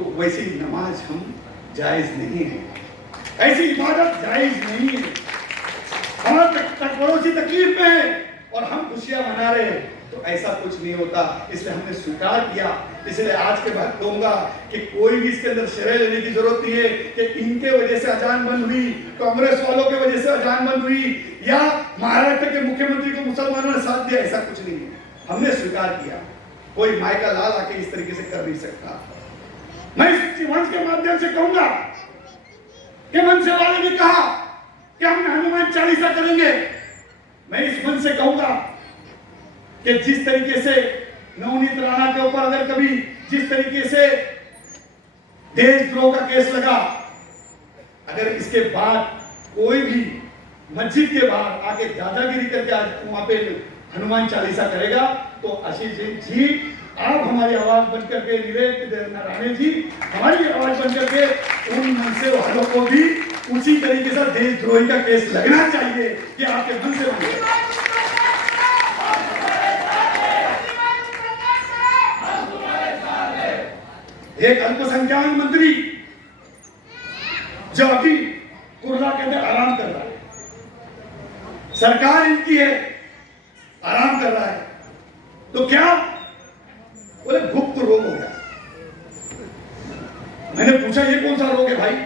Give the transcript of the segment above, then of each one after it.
तो वैसी नमाज हम जायज नहीं है, ऐसी इबादत जायज नहीं है। हमारे पड़ोसी तकलीफ में है और हम खुशियां मना रहे हैं, तो ऐसा कुछ नहीं होता। इसलिए हमने स्वीकार किया। इसलिए आज के बाद कहूंगा कि कोई भी इसके अंदर श्रेय लेने की जरूरत नहीं है कि इनके वजह से अजान बंद हुई, कांग्रेस वालों के वजह से अजान बंद हुई, या महाराष्ट्र के मुख्यमंत्री को मुसलमानों ने साथ दिया, ऐसा कुछ नहीं है। हमने स्वीकार किया। कोई माय का लाल आके इस तरीके से कर नहीं सकता। मैं इस मंच के माध्यम से कहूंगा कि मंच वाले ने कहा कि हम हनुमान चालीसा करेंगे। मैं इस मंच से कहूंगा कि जिस तरीके से नवनीत राणा के ऊपर अगर कभी जिस तरीके से देशद्रोह का केस लगा, अगर इसके बाद कोई भी मस्जिद के बाहर आके दादागिरी करके आज वहां पे हनुमान चालीसा करेगा, तो आशीष जी आप हमारी आवाज बन करके, नीलेश नारायण जी हमारी आवाज बन करके उन मन से वालों को भी उसी तरीके से देशद्रोही का केस लगना चाहिए कि आपके मन से बने। एक अल्पसंख्यक मंत्री जो अभी कुर्ला के अंदर आराम कर रहा है, सरकार इनकी है, आराम कर रहा है, तो क्या बोले गुप्त रोग हो गया। मैंने पूछा ये कौन सा रोग है भाई?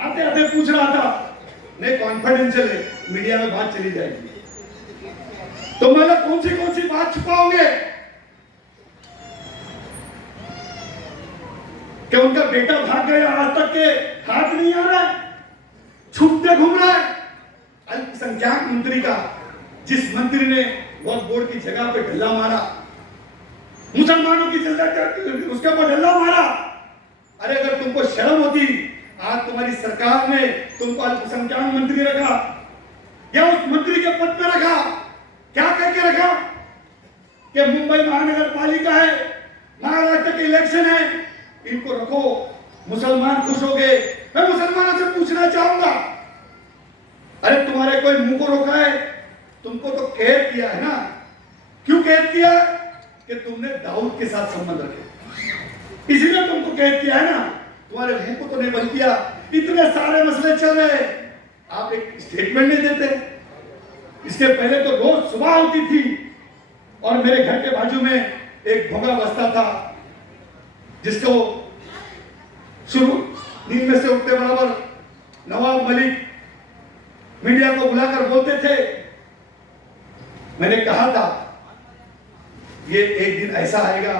आते आते पूछ रहा था, नहीं कॉन्फिडेंशियल है, मीडिया में बात चली जाएगी। तो मतलब कौन सी बात छुपाओगे? कि उनका बेटा भाग गया, आज तक के हाथ नहीं आ रहा है, छुपते घूम रहा है। अल्पसंख्यक मंत्री का, जिस मंत्री ने वक्फ बोर्ड की जगह पे ढल्ला मारा, मुसलमानों की जगह उसके ऊपर ढल्ला मारा। अरे अगर तुमको शर्म होती, आज तुम्हारी सरकार ने तुमको अल्पसंख्यक मंत्री रखा या उस मंत्री के पद पे रखा, क्या कह के रखा कि मुंबई महानगर पालिका है, महाराष्ट्र के इलेक्शन है, इनको रखो, मुसलमान खुश हो गए। मैं मुसलमानों से पूछना चाहूंगा, अरे तुम्हारे कोई मुंह को रोका है? तुमको तो कैद किया है ना। क्यों कैद किया? कि तुमने दाऊद के साथ संबंध रखे, इसीलिए तुमको कैद किया है ना। तुम्हारे मुंह को तो नहीं बंद किया। इतने सारे मसले चल रहे, आप एक स्टेटमेंट नहीं देते। इसके पहले तो रोज सुबह होती थी और मेरे घर के बाजू में एक भोगा बसता था, जिसको शुरू नींद में से उठते बराबर नवाब मलिक मीडिया को बुलाकर बोलते थे। मैंने कहा था ये एक दिन ऐसा आएगा,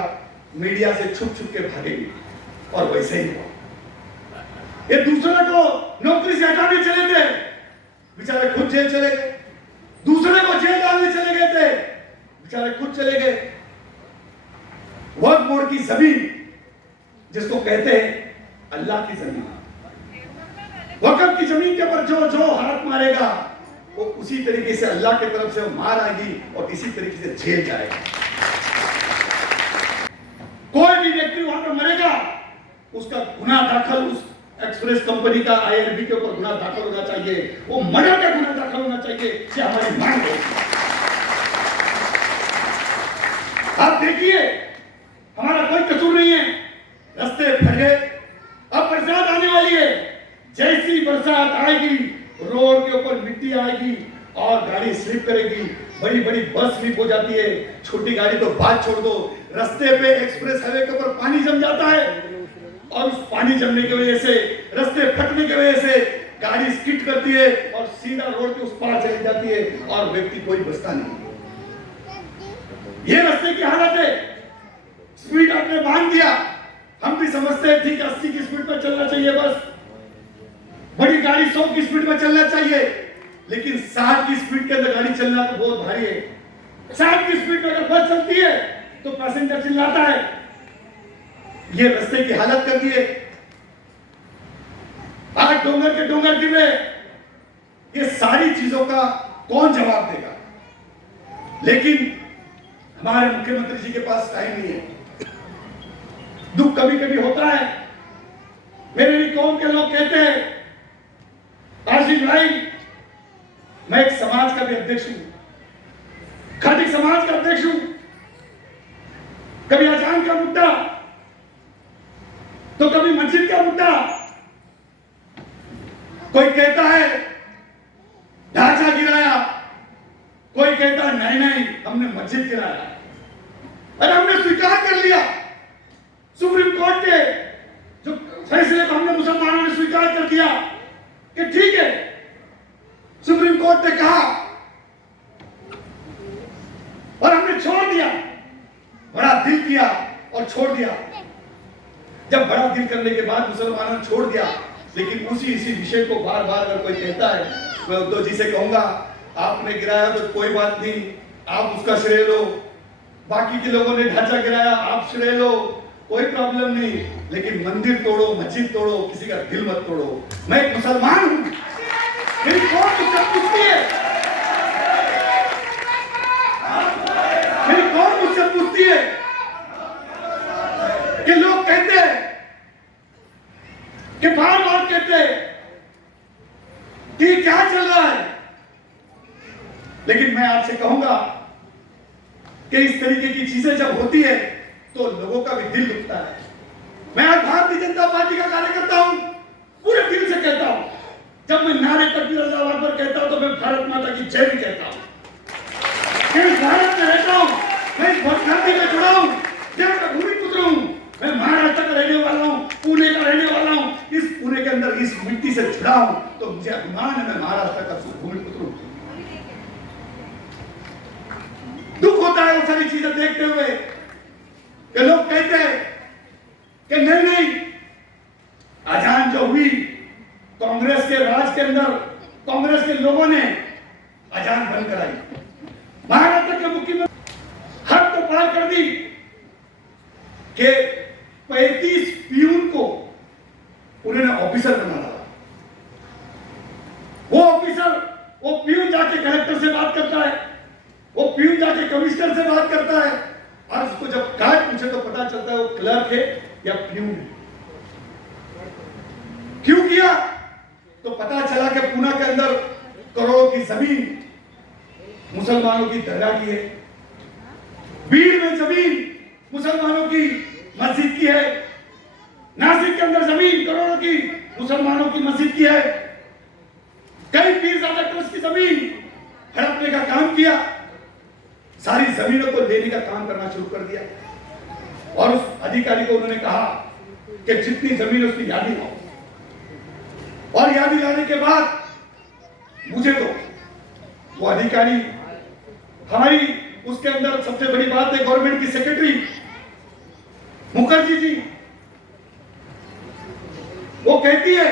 मीडिया से छुप छुप के भागेगी, और वैसे ही हुआ। ये दूसरे को नौकरी से हटाने चले थे, बेचारे खुद जेल चले गए। दूसरे को जेल डालने चले गए थे, बेचारे खुद चले गए। वक्फ बोर्ड की जमीन, जिसको कहते हैं अल्लाह की जमीन, वक्फ की जमीन के ऊपर जो जो हाथ मारेगा, वो उसी तरीके से अल्लाह की तरफ से मार आएगी और इसी तरीके से जेल जाएगा। कोई भी व्यक्ति वहां पर मरेगा, उसका गुनाह दाखिल उस एक्सप्रेस कंपनी का आईआरबी के ऊपर गुनाह दाखिल होना चाहिए, वो मर्डर का गुनाह दाखिल होना चाहिए, ये हमारी मांग है। आप देखिए, हमारा कोई कसूर नहीं है, रास्ते फैले। अब बरसात आने वाली है, जैसी बरसात आएगी रोड के ऊपर मिट्टी आएगी और गाड़ी स्लिप करेगी, बड़ी बड़ी बस स्लिप हो जाती है, छोटी गाड़ी तो बात छोड़ दो। रास्ते पे एक्सप्रेस हाईवे के ऊपर पानी जम जाता है और उस पानी जमने की वजह से, रास्ते फटने की वजह से गाड़ी स्किड करती है और सीधा रोड के उस पार चली जाती है और व्यक्ति कोई बचता नहीं। ये रास्ते की हालत है। स्पीड आपने बांध दिया, हम भी समझते हैं ठीक 80 की स्पीड पर चलना चाहिए, बस बड़ी गाड़ी 100 की स्पीड में चलना चाहिए, लेकिन 60 की स्पीड के अंदर गाड़ी चलना तो बहुत भारी है। 60 की स्पीड में अगर बस चलती है तो पैसेंजर चिल्लाता है। ये रास्ते की हालत कर दी है। आज डोंगर के डोंगर गिर रहे, ये सारी चीजों का कौन जवाब देगा? लेकिन हमारे मुख्यमंत्री जी के पास टाइम नहीं है। दुख कभी कभी होता है। मेरे भी कौम के लोग कहते हैं आशीष भाई, मैं एक समाज का भी अध्यक्ष हूं, खादी समाज का अध्यक्ष हूं। कभी अजान का मुद्दा तो कभी मस्जिद का मुद्दा, कोई कहता है ढांचा गिराया, कोई कहता है नहीं नहीं हमने मस्जिद गिराया। अरे हमने स्वीकार कर लिया, सुप्रीम कोर्ट के जो फैसले को हमने मुसलमानों ने स्वीकार कर दिया कि ठीक है, सुप्रीम कोर्ट ने कहा और हमने छोड़ दिया। बड़ा दिल किया और छोड़ दिया। जब बड़ा दिल करने के बाद मुसलमानों ने छोड़ दिया, लेकिन इसी विषय को बार बार अगर कोई कहता है, मैं उद्धव जी से कहूंगा आपने गिराया तो कोई बात नहीं, आप उसका श्रेय लो, बाकी के लोगों ने ढांचा गिराया आप श्रेय लो, कोई प्रॉब्लम नहीं, लेकिन मंदिर तोड़ो, मस्जिद तोड़ो, किसी का दिल मत तोड़ो। मैं एक मुसलमान हूं, मेरी कौन मुझसे पूछती है, मेरी कौन मुझसे पूछती है कि लोग कहते हैं कि बार बार कहते हैं कि क्या चल रहा है, लेकिन मैं आपसे कहूंगा कि इस तरीके की चीजें जब होती है तो लोगों का भी दिल दुखता है। मैं आज भारतीय जनता पार्टी का कार्यकर्ता हूं, पूरे दिल से कहता हूं, जब मैं नारे तकबीर अल्लाहू अकबर कहता हूं तो मैं भारत माता की जय भी कहता हूं। मैं भारत में रहता हूं, मैं इस धरती में जुड़ा हूं, देव का भूमि पुत्र हूं, मैं महाराष्ट्र का रहने वाला हूं, पुणे का रहने वाला हूं, इस पुणे के अंदर इस मिट्टी से जुड़ा हूं, तो मुझे अभिमान है मैं महाराष्ट्र का भूमि पुत्र हूं। दुख होता है वो सारी चीजें देखते हुए कि लोग कहते हैं कि नहीं नहीं, अजान जो हुई कांग्रेस के राज के अंदर, कांग्रेस के लोगों ने अजान बंद कराई, महाराष्ट्र के मुख्यमंत्री हद तो पार कर दी कि 35 पीयून को उन्होंने ऑफिसर बना डाला। वो ऑफिसर, वो पीयून जाके कलेक्टर से बात करता है, वो पीयून जाके कमिश्नर से बात करता है, और उसको जब कार्ड पूछे तो पता चलता है वो क्लर्क है या पीयून है। क्यों किया? तो पता चला कि पुणे के अंदर करोड़ों की जमीन मुसलमानों की दरगाह की है, बीड़ में जमीन मुसलमानों की मस्जिद की है, नासिक के अंदर जमीन करोड़ों की मुसलमानों की मस्जिद की है, कई पीरजादा ट्रस्ट की जमीन हड़पने का काम किया, सारी जमीनों को लेने का काम करना शुरू कर दिया। और उस अधिकारी को उन्होंने कहा कि जितनी जमीन है उसकी यादी लाओ, और यादी लाने के बाद मुझे तो वो अधिकारी, हमारी उसके अंदर सबसे बड़ी बात है गवर्नमेंट की सेक्रेटरी मुखर्जी जी, वो कहती है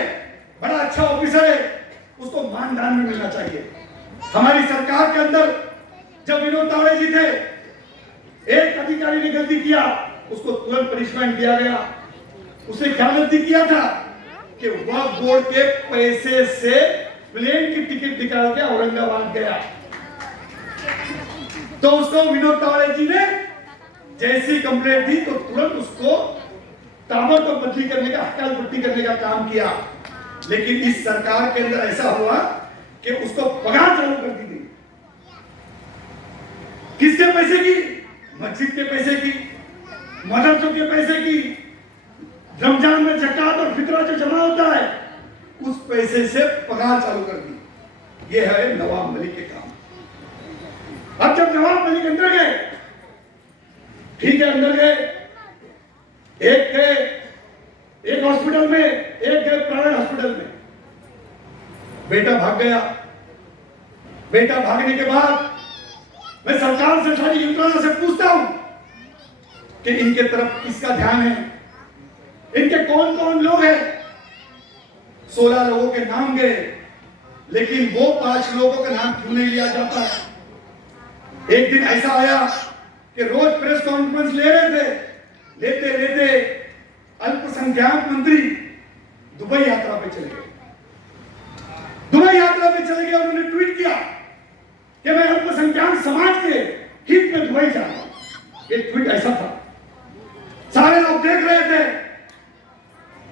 बड़ा अच्छा ऑफिसर है, उसको मानदान में मिलना चाहिए। हमारी सरकार के अंदर जब विनोद तावड़े जी थे, एक अधिकारी ने गलती किया, उसको तुरंत पनिशमेंट दिया गया। उसने क्या गलती किया था कि वक्फ बोर्ड के पैसे से प्लेन की टिकट निकाल के औरंगाबाद गया, तो उसको विनोद तावड़े जी ने जैसी कंप्लेंट दी तो तुरंत उसको ताबड़तोड़ बदली करने का, हकाल पट्टी करने का काम किया। लेकिन इस सरकार के अंदर ऐसा हुआ कि उसको पगार चालू कर दी गई। किसके पैसे की? मस्जिद के पैसे की, मदरसों के पैसे की, रमजान में ज़कात और फितरा जो जमा होता है उस पैसे से पगार चालू कर दी। ये है नवाब मलिक के काम। अब जब नवाब मलिक अंदर गए, ठीक है अंदर गए, एक गए एक हॉस्पिटल में, एक गए प्राइवेट हॉस्पिटल में, बेटा भाग गया। बेटा भागने के बाद मैं सरकार से, सारी यंत्रणा से पूछता हूं कि इनके तरफ किसका ध्यान है, इनके कौन कौन लोग हैं। 16 लोगों के नाम गए, लेकिन वो 5 लोगों का नाम क्यों नहीं लिया जाता है। एक दिन ऐसा आया कि रोज प्रेस कॉन्फ्रेंस ले रहे थे, लेते लेते अल्पसंख्यक मंत्री दुबई यात्रा पे चले गए। दुबई यात्रा पे चले गए, उन्होंने ट्वीट किया कि मैं अल्पसंख्यक समाज के हित में दुबई जा रहा हूं। ये ट्वीट ऐसा था, सारे लोग देख रहे थे।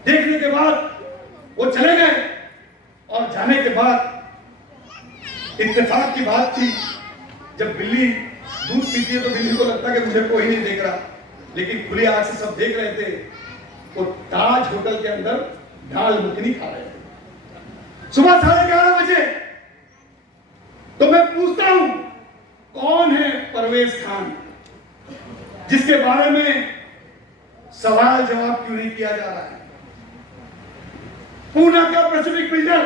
देखने के बाद वो चले गए, और जाने के बाद इत्तेफाक की बात थी, जब बिल्ली दूध पीती है तो बिल्ली को लगता है कि मुझे कोई नहीं देख रहा, लेकिन खुली आंख से सब देख रहे थे वो ताज होटल के अंदर दाल मखनी खा रहे थे सुबह 11:30 बजे। तो मैं पूछता हूं, कौन है परवेज खान, जिसके बारे में सवाल जवाब क्यों नहीं किया जा रहा है? पूना का पैसिफिक बिल्डर